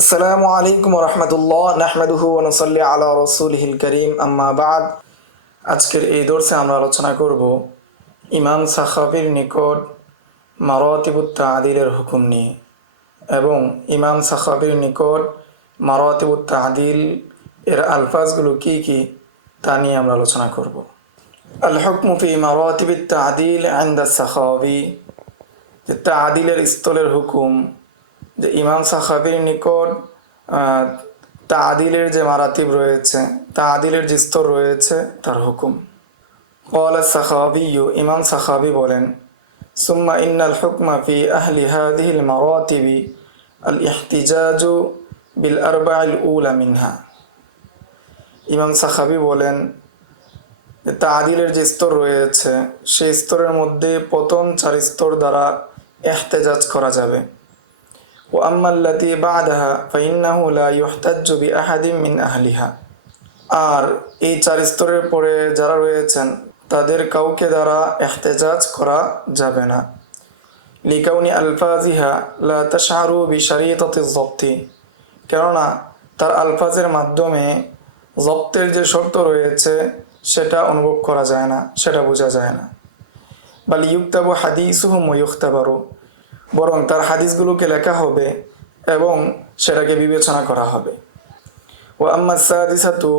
আসসালামু আলাইকুম রহমতুল্লাহ নাহমেদুহু নসল্লি আলা রসুলহিল করিম, আম্মা বাদ। আজকের এই দর্শে আমরা আলোচনা করব ইমাম সাখাবির নিকট মারতিবুত আদিলের হুকুম নিয়ে এবং ইমাম সাখাবির নিকট মারতিবুত আদিল এর আলফাজগুলো কি কি তা নিয়ে আমরা আলোচনা করব। আল হুকমুফি মারতিবিত আদিল আন্দা সাখাবি, যে তাদিলের স্থলের হুকুম যে ইমাম সাহাবির নিকট তা আদিলের যে মারাতিব রয়েছে তা আদিলের যে স্তর রয়েছে, তার হুকুম। ওয়ালা সাহাবি ইউ ইমাম সাহাবি বলেন, সুম্মা ইন্নাল হুকমা ফি আহলি হাদিল মারাতিবি, আল ইহতিজাজু বিল আরবা আল উলা মিনহা। ইমাম সাহাবি বলেন তা আদিলের যে স্তর রয়েছে, সেই স্তরের মধ্যে প্রথম চার স্তর দ্বারা এহতেজাজ করা যাবে। وأما التي بعدها فإنه لا يحتج بأحد من أهلها আর এই চার স্তরের পরে যারা রয়েছেন তাদের কাউকে দ্বারা এহতেজাজ করা যাবে না লিকাউনি আলফাজিহা লা তাশারু বিশারিয়ততি জব্তি কেননা তার আলফাজের মাধ্যমে জব্তের যে শর্ত রয়েছে সেটা অনুভব করা যায় না সেটা বোঝা যায় না বাল ইউক্তাবু হাদিসুহুম ইউক্তাবারু বরং তার হাদিসগুলোকে লেখা হবে এবং সেটাকে বিবেচনা করা হবে। ও আম্মা সাদিসাতু,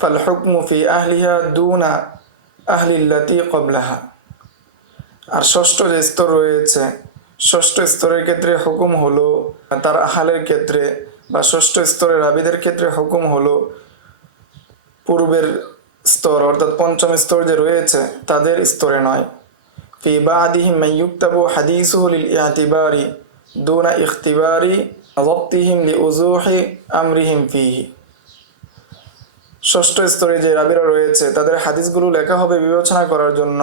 ফাল হুকমু ফি আহলিহা দুনা আহলিল্লাতি কবলাহা আর ষষ্ঠ যে স্তর রয়েছে, ষষ্ঠ স্তরের ক্ষেত্রে হুকুম হলো তার আহালের ক্ষেত্রে বা ষষ্ঠ স্তরের রাবিদের ক্ষেত্রে হুকুম হলো পূর্বের স্তর অর্থাৎ পঞ্চম স্তর যে রয়েছে, তাদের স্তরে নয়। في بعدهم من يكتب حديثه للاعتبار دون اختبار ضبطهم لوضوح أمرهم فيه ষষ্ঠ স্তরে যে রাবিরা রয়েছে তাদের হাদিসগুলো লেখা হবে বিবেচনা করার জন্য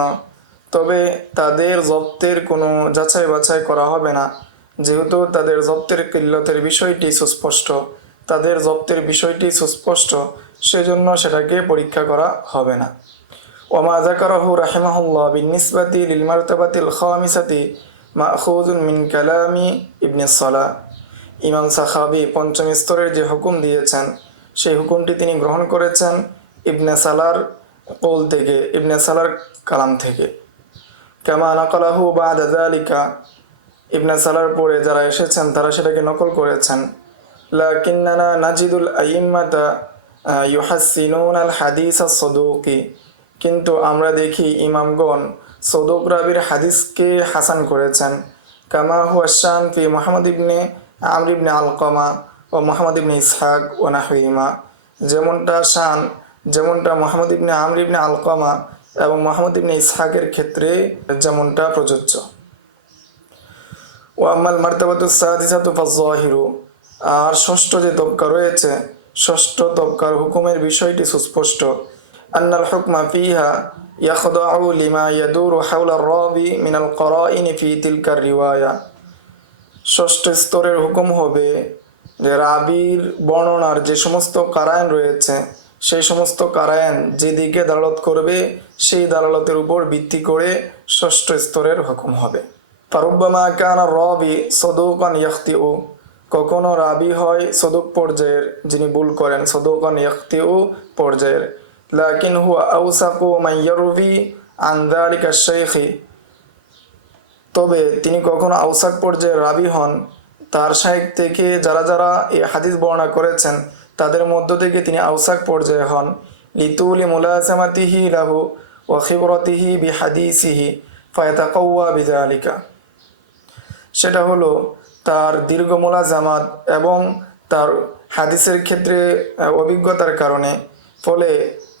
তবে তাদের জব্তের কোনো যাচাই বাছাই করা হবে না যেহেতু তাদের জব্তের কিল্লতের বিষয়টি সুস্পষ্ট তাদের জব্তের বিষয়টি সুস্পষ্ট সেজন্য সেটাকে পরীক্ষা করা হবে না ওমা জাকারহু রাহেমাহুল্লাহ বিনিসবাতি লিল মারতাবাতিল খামিসাতি মাখুজুন মিন কালামি ইবনে সলা ইমাম সাহাবি পঞ্চম স্তরের যে হুকুম দিয়েছেন, সেই হুকুমটি তিনি গ্রহণ করেছেন ইবনে সালার কৌল থেকে, ইবনে সালার কালাম থেকে। কেমা নকলাহু বা দাদা আলিকা ইবনে সালার পরে যারা এসেছেন, তারা সেটাকে নকল করেছেন। লাকিন্নানা নাজিদুল আইম্মাতা ইউহাসিনুন আল হাদিস সদুকি। কিন্তু আমরা দেখি ইমামগণ সৌদক রাবির হাদিসকে হাসান করেছেন। কামা হুয়াশান ফি Muhammad ibn Amr ibn Alqama ও মোহাম্মদ ইবনে ইসহাক ও নাহিমা যেমনটা শান, যেমনটা মোহাম্মদ ইবনে আমর ইবনে আলকমা এবং মোহাম্মদ ইবনে ইসহাকের ক্ষেত্রে যেমনটা প্রযোজ্য। ও আম্মাল মার্তাবাতুসাদিসাতু ফাজ্জাহিরু। আর ষষ্ঠ যে তবকা রয়েছে, ষষ্ঠ তবকার হুকুমের বিষয়টি সুস্পষ্ট। أن الحكم فيها يخضع لما يدور حول الراوي من القرائن في تلك الرواية ষষ্ঠ স্তরের হুকুম হবে যে রাবির বর্ণনার যে সমস্ত কারায়ন রয়েছে সেই সমস্ত কারায়ন যেদিকে দালালত করবে সেই দালালতের উপর ভিত্তি করে ষষ্ঠ স্তরের হুকুম হবে ফারুব্বামা কান রবি সদৌকান ইয়াখতিউ কখনো রাবি হয় সদুক পর্যায়ের যিনি ভুল করেন সদৌকান ইয়াখতিউ পর্যায়ের লাকিন হুয়া আউসাকু মান ইয়ারুভি আন যালিকা শাইখি তবে তিনি কখনো আউসাক পর্যায়ে রাবি হন। তার শাইখ থেকে যারা যারা এই হাদিস বর্ণনা করেছেন, তাদের মধ্য থেকে তিনি আউসাক পর্যায়ে হন। লিতুলি মুলাসামাতিহি লাহু ও খিবরতিহি বি হাদিসিহি ফায়তাকাউয়া বিজালিকা সেটা হলো তার দীর্ঘ মোলাজামাত এবং তার হাদিসের ক্ষেত্রে অভিজ্ঞতার কারণে। ফলে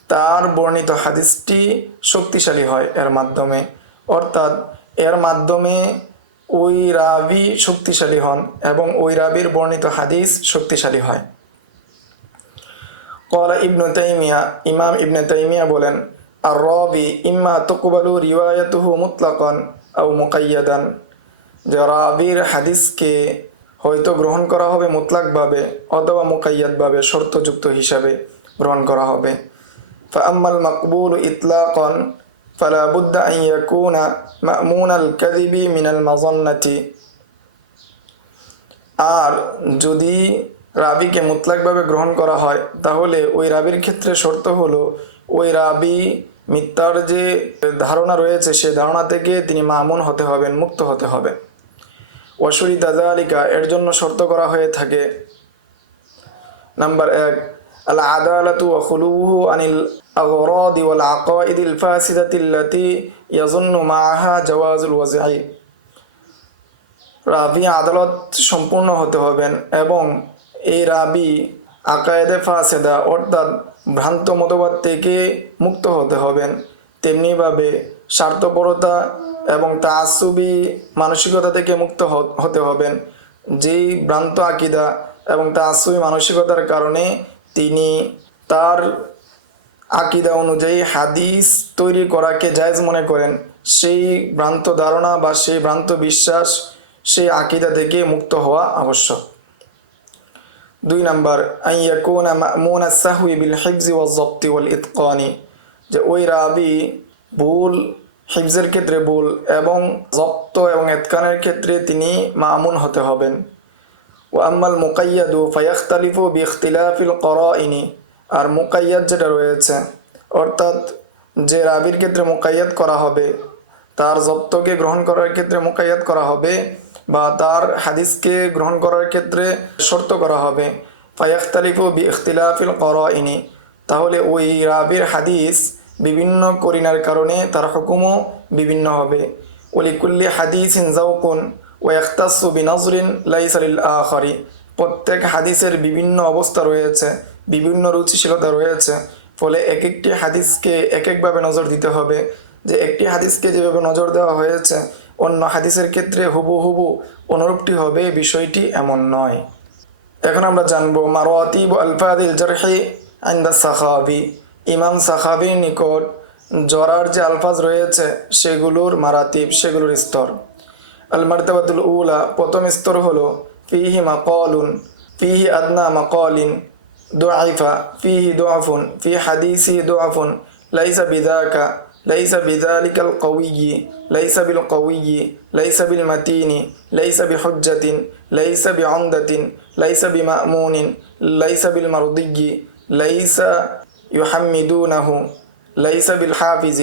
তার বর্ণিত হাদিসটি শক্তিশালী হয় এর মাধ্যমে। অর্থাৎ এর মাধ্যমে ওই রাবি শক্তিশালী হন এবং ওই রাবির বর্ণিত হাদিস শক্তিশালী হয়। কলা ইবনু তাইমিয়া ইমাম ইবনে তাইমিয়া বলেন আর রবি ইম্মা তকুবালু রিওয়ায়াতুহু মুতলাকন আও মুকাইয়াদান। যে রাবির হাদিসকে হয়তো গ্রহণ করা হবে মুতলাকভাবে অথবা মুকাইয়াদভাবে শর্তযুক্ত হিসাবে গ্রহণ করা হবে। فأما المقبول إطلاقا فلا بد أن يكون مأمون الكذب من المظنة আর যদি রাবিকে মুতলাকভাবে গ্রহণ করা হয় তাহলে ওই রাবির ক্ষেত্রে শর্ত হলো ওই রাবি মিথ্যার যে ধারণা রয়েছে সে ধারণা থেকে তিনি মামুন হতে হবেন মুক্ত হতে হবেন ওয়াসুরি তাজালিকা এর জন্য শর্ত করা হয়ে থাকে নাম্বার এক আল আদালাতু ওয়া খুলুহু আনিল আগরাদি ওয়াল আকাইদিল ফাসিদাতিল্লাতি ইয়াজুন্নু মাআহা জাওয়াজুল ওয়াজঈ রাবি আদালত সম্পূর্ণ হতে হবেন এবং এই রাবি আকায়েদে ফাসেদা, অর্থাৎ ভ্রান্ত মতবাদ থেকে মুক্ত হতে হবেন। তেমনিভাবে স্বার্থপরতা এবং তাসুবি মানসিকতা থেকে মুক্ত হতে হবেন। যেই ভ্রান্ত আকিদা এবং তাসুবি মানসিকতার কারণে তিনি তার আকিদা অনুযায়ী হাদিস তৈরি করাকে জায়জ মনে করেন? সেই ভ্রান্ত ধারণা বা সেই ভ্রান্ত বিশ্বাস সেই আকিদা থেকে মুক্ত হওয়া আবশ্যক। দুই নাম্বার আইয়াকুনা মা'মুনা সাহউই বিল হিফজি ইতকানি। যে ওই রাবি ভুল, হিফজের ক্ষেত্রে ভুল এবং জপ্ত এবং এতকানের ক্ষেত্রে তিনি মামুন হতে হবেন। ও আম্মাল মুকাইয়াদু ফায়াখতালিফু বিখতিলাফিল করাইনি। আর মুকাইয়াদ যেটা রয়েছে, অর্থাৎ যে রাবির ক্ষেত্রে মুকাইয়াদ করা হবে, তার জপ্তকে গ্রহণ করার ক্ষেত্রে মুকাইয়াদ করা হবে বা তার হাদিসকে গ্রহণ করার ক্ষেত্রে শর্ত করা হবে। ফায়াখতালিফু বি ইখতিলাফিল করাইনি। তাহলে ওই রাবির হাদিস বিভিন্ন করিনার কারণে তার হুকুমও বিভিন্ন হবে। অলিকুল্লি হাদিস জাউকুন ও একতাসু বিনজরিন লাইসালিল আখরি। প্রত্যেক হাদিসের বিভিন্ন অবস্থা রয়েছে। বিভিন্ন রুচিশীলতা রয়েছে, ফলে এক একটি হাদিসকে এক একভাবে নজর দিতে হবে যে একটি হাদিসকে যেভাবে নজর দেওয়া হয়েছে, অন্য হাদিসের ক্ষেত্রে হুবু হুবু অনুরূপটি হবে বিষয়টি এমন নয়। এখন আমরা জানব মারোয়াতিব আলফাদিল জারহি আইন্দা সাখাবি। ইমাম সাখাবির নিকট জরার যে আলফাজ রয়েছে, সেগুলোর মারাতিব, সেগুলোর স্তর। আল মার্তাবাতুল উলা প্রথম স্তর হলো, ফিহি মাকলুন, ফিহি আদনা মাকলিন ضعف فيه ضعف في حديثه ضعف. ليس بذاك ليس بذلك القوي. ليس بالقوي ليس بالمتين. ليس بحجة ليس بعمدة. ليس بمأمون. ليس بالمرضي. ليس يحمدونه. ليس بالحافظ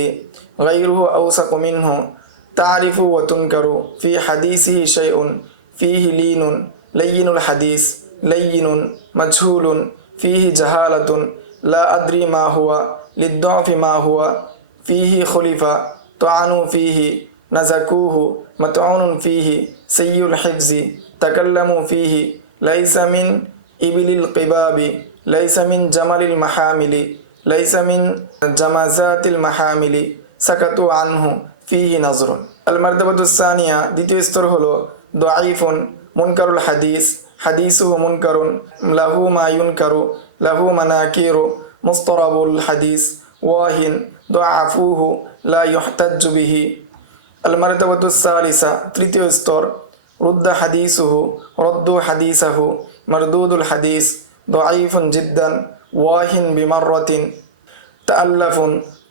غيره أوثق منه. تعرف وتنكر. في حديثه شيء. فيه لين لين الحديث. لين مجهول. فيه جهالة لا أدري ما هو للضعف ما هو فيه خلفا طعنوا فيه نزكوه مطعون فيه سيء الحفظ تكلموا فيه ليس من إبل القباب ليس من جمل المحامل ليس من جمازات المحامل سكتوا عنه فيه نظر المرتبة الثانية দ্বিতীয় স্তর হলো ضعيف منكر الحديث حديثه منكر له ما ينكر له مناكير. مسترب الحديث واهن ضعفوه لا يحتج به. المرتبة الثالثة تريتيو ستور. رد حديثه رد حديثه. مردود الحديث ضعيف جدا واهن بمرة. تألف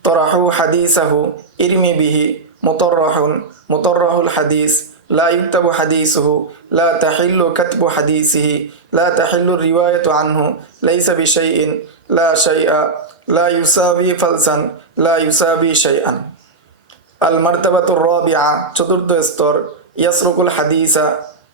طرحوا حديثه. ارمي به مطرح مطرح الحديث. لا يكتب حديثه لا تحل كتب حديثه لا تحل الرواية عنه ليس بشيء لا شيء لا يساوي فلسا لا يساوي شيئا المرتبة الرابعة চতুর্থ স্তর يسرق الحديث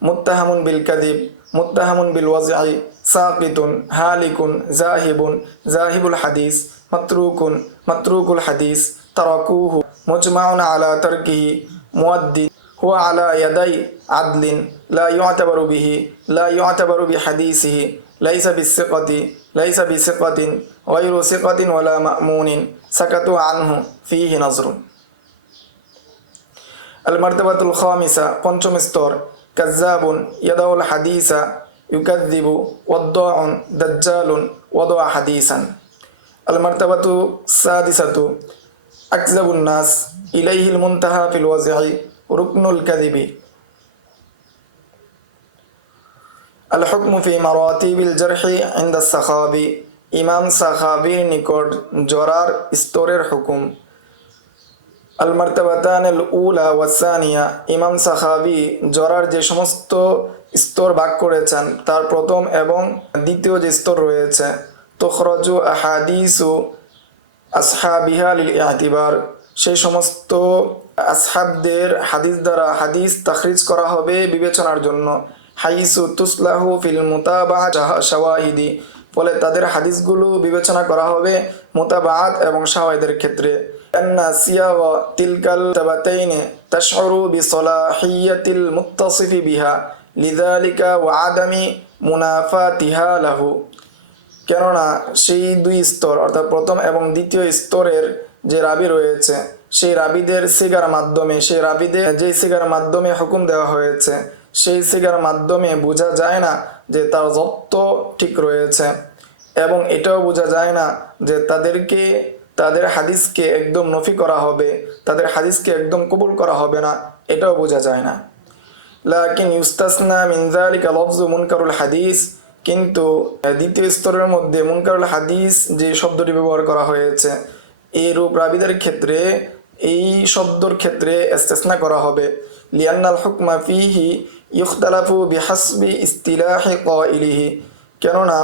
متهم بالكذب متهم بالوضع ساقط هالك ذاهب ذاهب الحديث متروك متروك الحديث تركوه مجمع على تركه مؤدي هو على يدي عدل لا يعتبر به لا يعتبر بحديثه ليس بالثقة ليس بثقة غير ثقة ولا مأمون سكتوا عنه فيه نظر المرتبة الخامسة পঞ্চম স্তর كذاب يدعو الحديث يكذب وضاع دجال وضع حديثا المرتبة السادسة أكذب الناس إليه المنتهى في الوزع ركن الكذب الحكم في مراتب الجرح عند السخابي ইমাম সাখাবির নিকট জরার স্তরের হুকুম আল মার্তাবাতান আল উলা ওয়াসানিয়া ইমাম সাখাবি জরার যে সমস্ত স্তর ভাগ করেছেন তার প্রথম এবং দ্বিতীয় যে স্তর রয়েছে তোখরজু আহাদিসু আসহাবিহা লিল ইতিবার সেই সমস্ত আসহাবদের হাদিস দ্বারা হাদিস তাখরিজ করা হবে বিবেচনার জন্য হাইসু তুসলাহু ফিল মুতাবাহ শাওয়াহিদি ফলে তাদের হাদিসগুলো বিবেচনা করা হবে মোতাবাদ এবং শাওয়াহিদের ক্ষেত্রে أن سياغ تلك التبتين تشعر بصلاحية المتصف بها لذلك وعدم منافاتها له কেননা সেই দুই স্তর অর্থাৎ প্রথম এবং দ্বিতীয় স্তরের যে রাবি রয়েছে, সেই রাবিদের সিগার মাধ্যমে, সেই রাবিদের যে সিগার মাধ্যমে হুকুম দেওয়া হয়েছে, সেই সিগার মাধ্যমে বোঝা যায় না যে তার জপ্ত ঠিক রয়েছে এবং এটাও বোঝা যায় না যে তাদেরকে, তাদের হাদিসকে একদম নফি করা হবে, তাদের হাদিসকে একদম কবুল করা হবে না, এটাও বোঝা যায় না। লাকিন ইউস্তাসনা মিন যালিকা লফজু মুনকারুল হাদিস, কিন্তু দ্বিতীয় স্তরের মধ্যে মুনকারুল হাদিস যে শব্দটি ব্যবহার করা হয়েছে এই রূপ রাবিদের ক্ষেত্রে, এই শব্দর ক্ষেত্রে ইস্তেসনা করা হবে। লিয়ান্নাল হুকমা ফিহি ইখতালাফু বিহাসবি ইস্তিলাহি ইলিহি কেননা,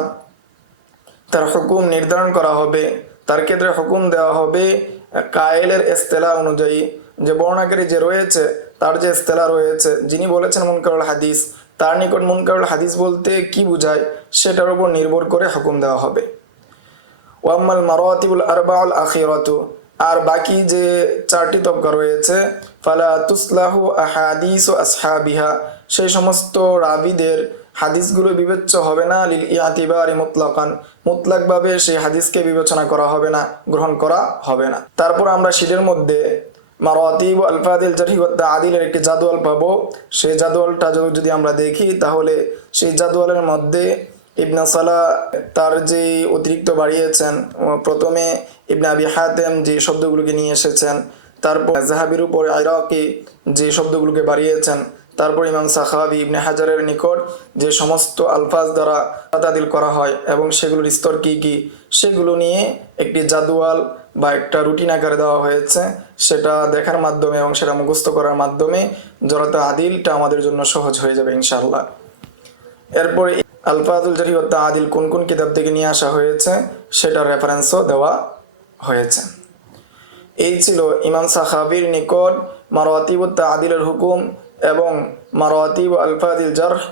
তার হুকুম নির্ধারণ করা হবে। তার ক্ষেত্রে হুকুম দেওয়া হবে কায়েলের এস্তেলা অনুযায়ী। যে বর্ণাকারী যে রয়েছে, তার যে এস্তেলা রয়েছে, যিনি বলেছেন মুনকারুল হাদিস, তার নিকট মুনকারুল হাদিস বলতে কি বোঝায়, সেটার উপর নির্ভর করে হুকুম দেওয়া হবে। ওয়াম্মাল মারাতিবুল আরবাউল আখিরাতু। আর বাকি যে চারটি তবকা রয়েছে, ফালা তুসলাহু আহাদিস ও আসহাবিহা। সেই সমস্ত রাবিদের হাদিসগুলো বিবেচ্য হবে না, লিল ইয়াতিবারি মুতলাকান। মুতলাকভাবে সেই হাদিসকে বিবেচনা করা হবে না, গ্রহণ করা হবে না। তারপর আমরা শীতের মধ্যে মারাতিব আলফাদিল জারিহত্তা আদিলের একটি জাদুয়াল পাবো। সেই জাদুয়ালটা যদি আমরা দেখি, তাহলে সেই জাদুয়ালের মধ্যে ইবনা সালা তার যে অতিরিক্ত বাড়িয়েছেন প্রথমে ইবনা আবি হাতেম যে শব্দগুলোকে নিয়ে এসেছেন, তারপর জাহাবির উপর আইরাকি যে শব্দগুলোকে বাড়িয়েছেন, তারপর ইমাম সাখাবি ইবনে হাজারের নিকট যে সমস্ত আলফাজ দ্বারা তাদিল করা হয় এবং সেগুলোর স্তর কী কী, সেগুলো নিয়ে একটি জাদুয়াল বা একটা রুটিন আকারে দেওয়া হয়েছে। সেটা দেখার মাধ্যমে এবং সেটা মুখস্থ করার মাধ্যমে জড়তা আদিলটা আমাদের জন্য সহজ হয়ে যাবে ইনশাল্লাহ এরপরে আলফাজুল জারিহত্তা আদিল কোন কোন কিতাব থেকে নিয়ে আসা হয়েছে, সেটার রেফারেন্সও দেওয়া হয়েছে। এই ছিল ইমাম সাহাবির নিকট মারাতিবুত্তা আদিলের হুকুম এবং মারাতিব আলফাদিল জারহ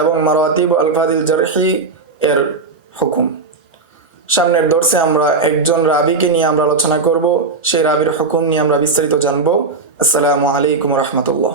এবং মারাতিব আলফাদিল জারহি এর হুকুম। সামনের দর্শে আমরা একজন রাবিকে নিয়ে আমরা আলোচনা করব, সেই রাবির হুকুম নিয়ে আমরা বিস্তারিত জানব। আসসালামু আলাইকুম রহমতুল্লাহ।